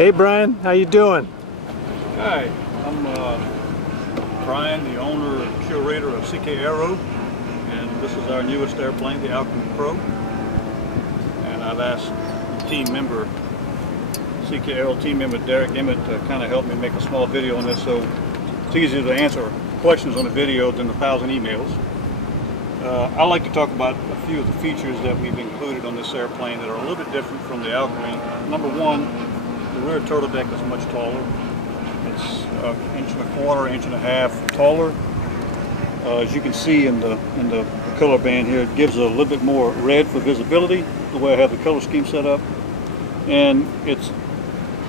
Hey Bryan, how you doing? Hi, I'm Bryan, the owner and curator of CK Aero, and this is our newest airplane, the Alchemy Pro. And I've asked team member, CK Aero team member Derek Emmett to kind of help me make a small video on this, so it's easier to answer questions on the video than 1,000 emails. I like to talk about a few of the features that we've included on this airplane that are a little bit different from the Alchemy. Number one, the rear turtle deck is much taller. It's an inch and a quarter, inch and a half taller. As you can see in the color band here, it gives a little bit more red for visibility, the way I have the color scheme set up. And it's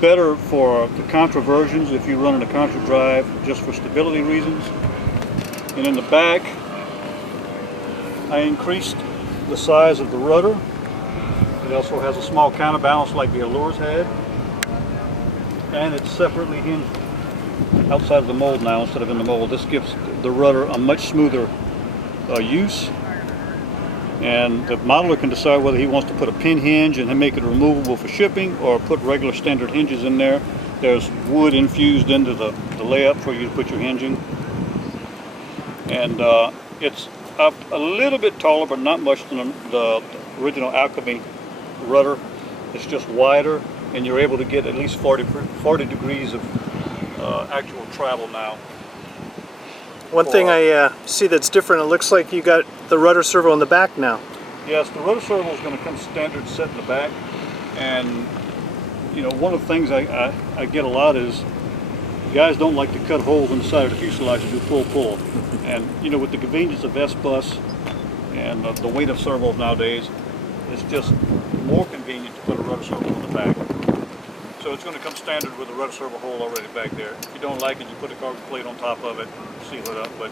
better for the Contra versions if you're running a Contra drive just for stability reasons. And in the back, I increased the size of the rudder. It also has a small counterbalance like the Allures had. And it's separately hinged outside of the mold now instead of in the mold. This gives the rudder a much smoother use. And the modeler can decide whether he wants to put a pin hinge and then make it removable for shipping, or put regular standard hinges in there. There's wood infused into the layup for you to put your hinging. And it's up a little bit taller, but not much than the original Alchemy rudder. It's just wider, and you're able to get at least 40 degrees of actual travel now. One thing I see that's different, it looks like you got the rudder servo in the back now. Yes, the rudder servo is going to come standard set in the back, and you know, one of the things I get a lot is guys don't like to cut holes in the side of the fuselage to do pull. And you know, with the convenience of S-Bus and the weight of servos nowadays, it's just more convenient to put a rudder servo in the back. So it's going to come standard with a rudder servo hole already back there. If you don't like it, you put a carbon plate on top of it, seal it up. But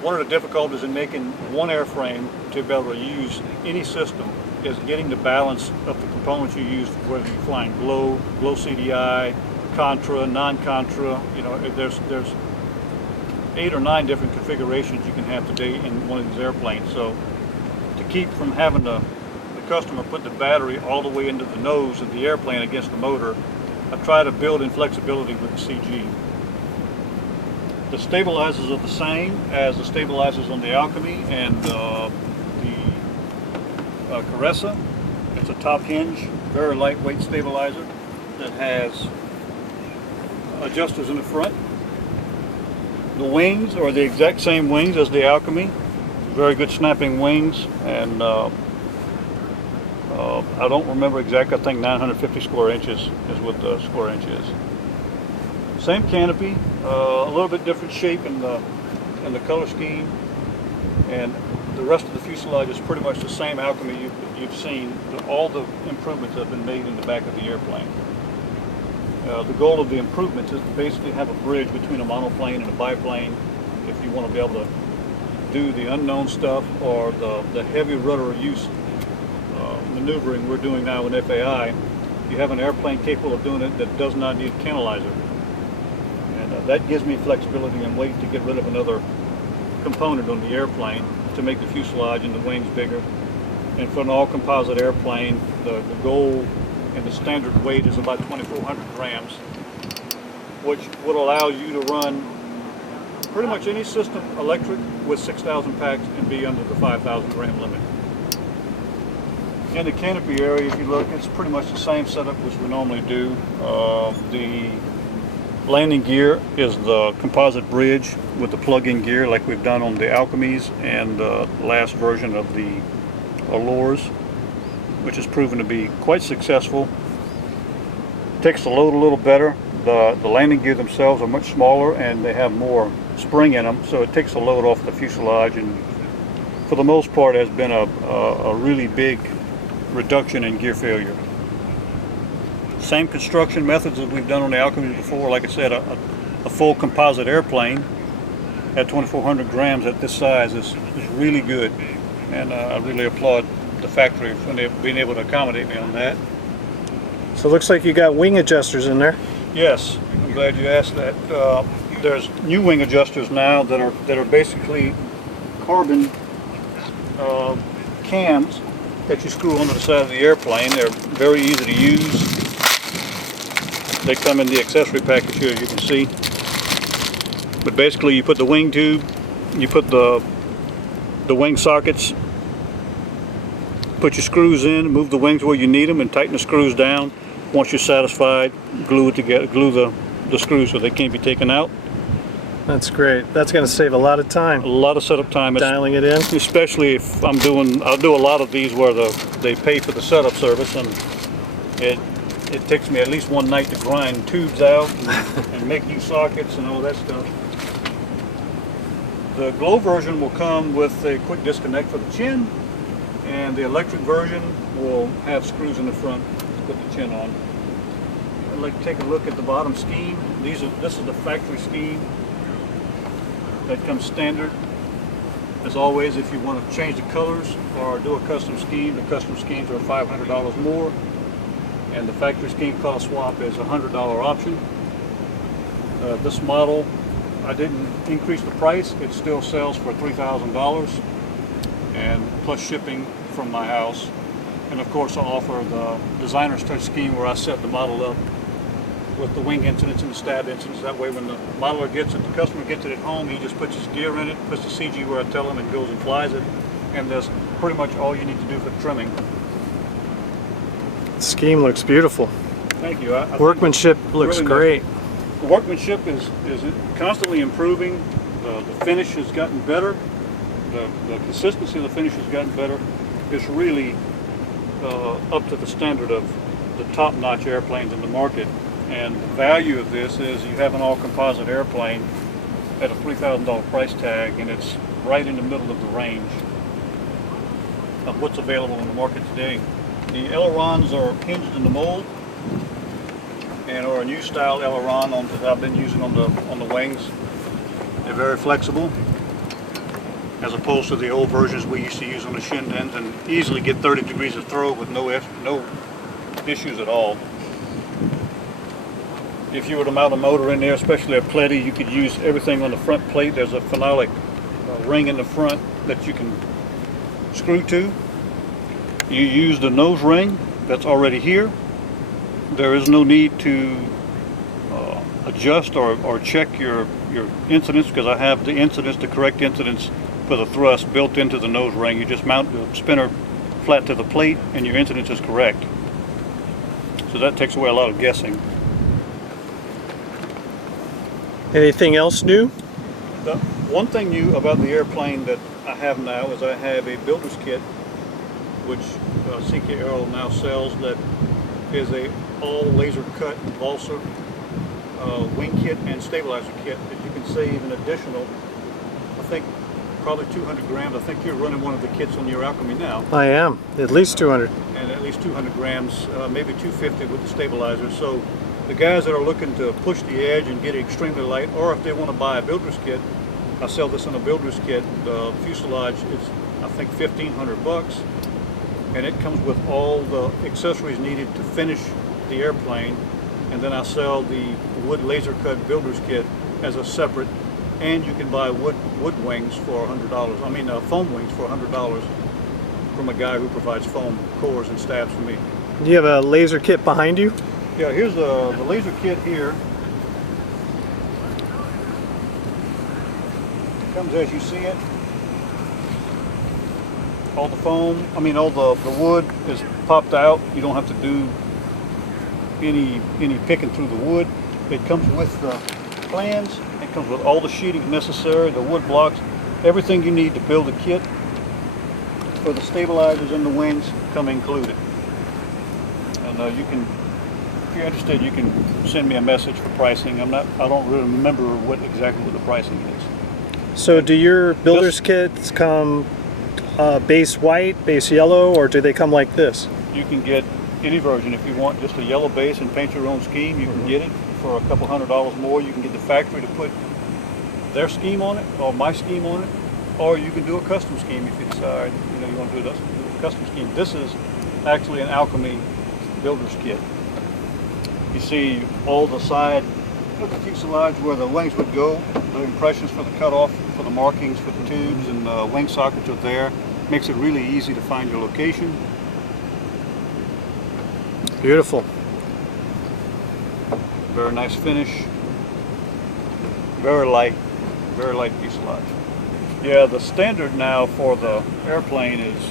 one of the difficulties in making one airframe to be able to use any system is getting the balance of the components you use, whether you're flying glow CDI, Contra, non-Contra. You know, there's 8 or 9 different configurations you can have today in one of these airplanes. So to keep from having the customer put the battery all the way into the nose of the airplane against the motor, I try to build in flexibility with the CG. The stabilizers are the same as the stabilizers on the Alchemy and the Caressa. It's a top hinge, very lightweight stabilizer that has adjusters in the front. The wings are the exact same wings as the Alchemy. Very good snapping wings, and I don't remember exactly, I think 950 square inches is what the square inch is. Same canopy, a little bit different shape in the color scheme, and the rest of the fuselage is pretty much the same Alchemy you've seen. All the improvements have been made in the back of the airplane. The goal of the improvements is to basically have a bridge between a monoplane and a biplane if you want to be able to do the unknown stuff or the heavy rudder use maneuvering we're doing now in FAI. You have an airplane capable of doing it that does not need a canalizer. And that gives me flexibility and weight to get rid of another component on the airplane to make the fuselage and the wings bigger. And for an all-composite airplane, the goal and the standard weight is about 2,400 grams, which would allow you to run pretty much any system electric with 6,000 packs and be under the 5,000 gram limit. In the canopy area, if you look, it's pretty much the same setup as we normally do. The landing gear is the composite bridge with the plug-in gear like we've done on the Alchemies and the last version of the Allures, which has proven to be quite successful. Takes the load a little better. The landing gear themselves are much smaller and they have more spring in them, so it takes the load off the fuselage, and for the most part has been a really big reduction in gear failure. Same construction methods as we've done on the Alchemy before. Like I said, a full composite airplane at 2,400 grams at this size is really good, and I really applaud the factory for being able to accommodate me on that. So it looks like you got wing adjusters in there. Yes, I'm glad you asked that. There's new wing adjusters now that are basically carbon cams that you screw onto the side of the airplane. They're very easy to use. They come in the accessory package here, you can see. But basically you put the wing tube, you put the wing sockets, put your screws in, move the wings where you need them, and tighten the screws down. Once you're satisfied, glue it together, glue the screws so they can't be taken out. That's great. That's going to save a lot of time. A lot of setup time. Dialing it in. Especially if I'll do a lot of these where they pay for the setup service, and it takes me at least one night to grind tubes out and make new sockets and all that stuff. The glow version will come with a quick disconnect for the chin, and the electric version will have screws in the front to put the chin on. I'd like to take a look at the bottom scheme. This is the factory scheme that comes standard. As always, if you want to change the colors or do a custom scheme, the custom schemes are $500 more, and the factory scheme color swap is a $100 option. This model, I didn't increase the price. It still sells for $3,000, and plus shipping from my house. And of course I offer the designer's touch scheme, where I set the model up with the wing incidents and the stab incidents. That way when the modeler gets it, the customer gets it at home, he just puts his gear in it, puts the CG where I tell him, and goes and flies it. And that's pretty much all you need to do for trimming. The scheme looks beautiful. Thank you. Workmanship looks really great. nice. The workmanship is constantly improving. The finish has gotten better. The consistency of the finish has gotten better. It's really up to the standard of the top-notch airplanes in the market. And the value of this is you have an all-composite airplane at a $3,000 price tag, and it's right in the middle of the range of what's available in the market today. The ailerons are hinged in the mold, and are a new style aileron that I've been using on the wings. They're very flexible, as opposed to the old versions we used to use on the shin ends, and easily get 30 degrees of throw with no issues at all. If you were to mount a motor in there, especially a Pletty, you could use everything on the front plate. There's a phenolic ring in the front that you can screw to. You use the nose ring that's already here. There is no need to adjust or check your incidents, because I have the correct incidents for the thrust built into the nose ring. You just mount the spinner flat to the plate and your incidence is correct. So that takes away a lot of guessing. Anything else new? The one thing new about the airplane that I have now is I have a builder's kit, which CK Aero now sells, that is a all laser cut balsa wing kit and stabilizer kit that you can save an additional, I think, probably 200 grams. I think you're running one of the kits on your Alchemy now. I am. At least 200. And at least 200 grams, maybe 250 with the stabilizer. So the guys that are looking to push the edge and get it extremely light, or if they want to buy a builder's kit, I sell this in a builder's kit. The fuselage is, I think, $1,500, and it comes with all the accessories needed to finish the airplane. And then I sell the wood laser cut builder's kit as a separate, and you can buy wood wings for $100. I mean foam wings for $100 from a guy who provides foam cores and stabs for me. Do you have a laser kit behind you? Yeah, here's the laser kit here. It comes as you see it. All the foam, all the wood is popped out. You don't have to do any picking through the wood. It comes with the plans. It comes with all the sheeting necessary, the wood blocks, everything you need to build a kit. For the stabilizers and the wings come included. And you can, if you're interested, you can send me a message for pricing. I don't really remember exactly what the pricing is. So do your builder's kits come base white, base yellow, or do they come like this? You can get any version. If you want just a yellow base and paint your own scheme, you can get it for a couple $100 more. You can get the factory to put their scheme on it or my scheme on it, or you can do a custom scheme if you decide you want to do a custom scheme. This is actually an Alchemy builder's kit. You see all the side of the fuselage where the wings would go, the impressions for the cutoff, for the markings for the tubes, and the wing sockets are there. Makes it really easy to find your location. Beautiful. Very nice finish. Very light fuselage. Yeah, the standard now for the airplane is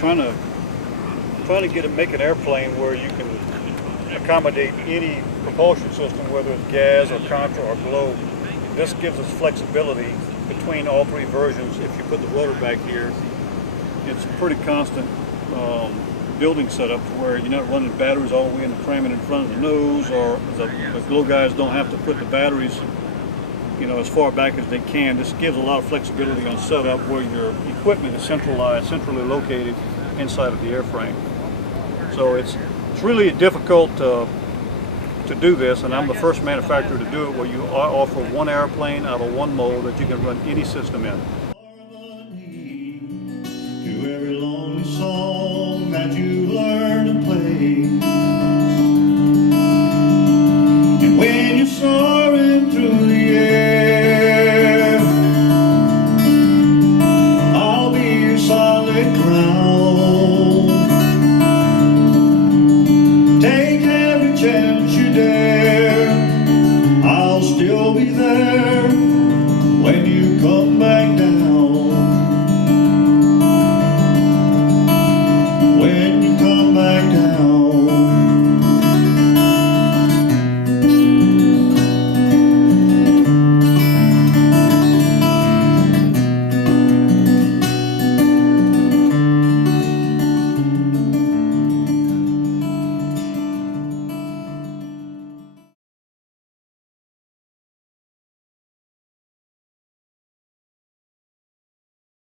trying to make an airplane where you can accommodate any propulsion system, whether it's gas or Contra or glow. This gives us flexibility between all three versions. If you put the rotor back here, it's a pretty constant building setup where you're not running batteries all the way in and cramming in front of the nose, or the glow guys don't have to put the batteries, you know, as far back as they can. This gives a lot of flexibility on setup where your equipment is centrally located inside of the airframe. So it's really difficult to do this, and I'm the first manufacturer to do it, where you offer one airplane out of one mold that you can run any system in.